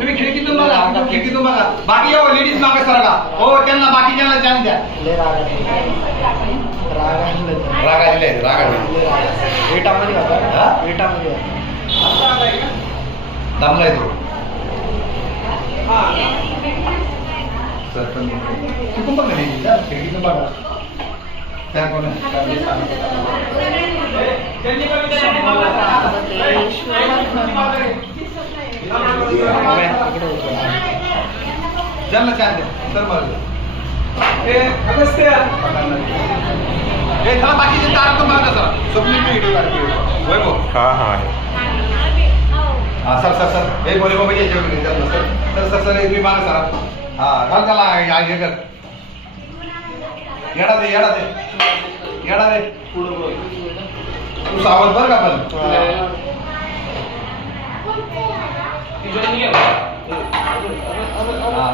तुम्ही खिडकीतून बघा, खिडकीतून बघा. बाकी हो लेडीज मागे सरका. हो त्यांना बाकीच्यांना चान्स द्या. रागा दिले दमलाय तो चुकून बघा खिडकीतून बघा. त्या कोण ज्यांना चान्स द्या तर मग चला बाकीचे तार तो मागा सर स्वप्नील व्हिडिओ काढतो होय भाऊ. हा सर सर सर हे बोले बाबा याच्यावर सर सर सर तुम्ही मागा सर. हा घाल त्याला हे कर. येडा दे येडा दे येडा दे तू सावध बर का पण.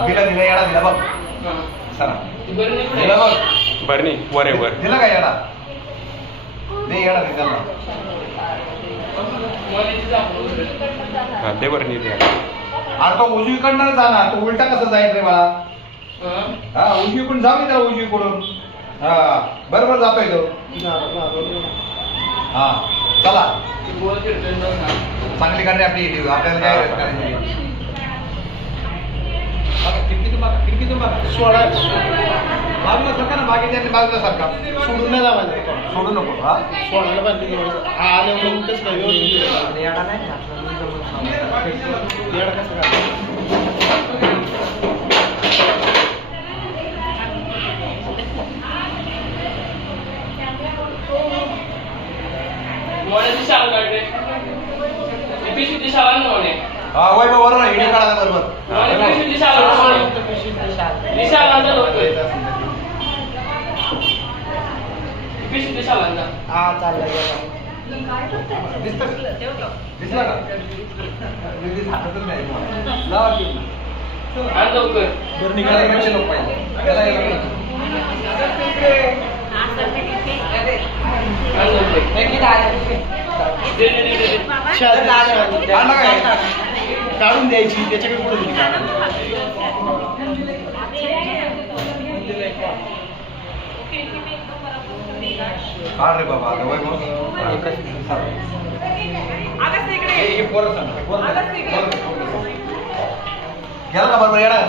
बिला दिला येडा दिला बघ सर दिला बघ. बरं नाही वर आहे वर दिला का येडा दे येडा दे त्याला. हा ते बरं नाही द्या. अरे तो उजवीकडनं जाणार तो उलटा कसं जाईल रे बाळा. हा उजवीकडून जाऊ दे त्याला उजवीकडून. हा बरोबर जातोय तो. हा चला चांगली गाडी आपली आपल्याला काय करायची. खिडकीतून बघा खिडकीतून बघा. बाजूला सरका ना बाकीच्या बाजूला सरका. सोडून नाही लावायचं. सोडू नको. हा सोडायला पाहिजे. हा आले कसं काय व्यवस्थित येडा कसं काय. हा वय बरोबर आहे व्हिडिओ काढा बरोबर. हा चालला दिसला का हातातच नाही लोक पाहिजे. काढून द्यायची त्याच्याकडे पुढे दिली. काढ रे बाबा आता वय बघ. गेला का बरोबर येणार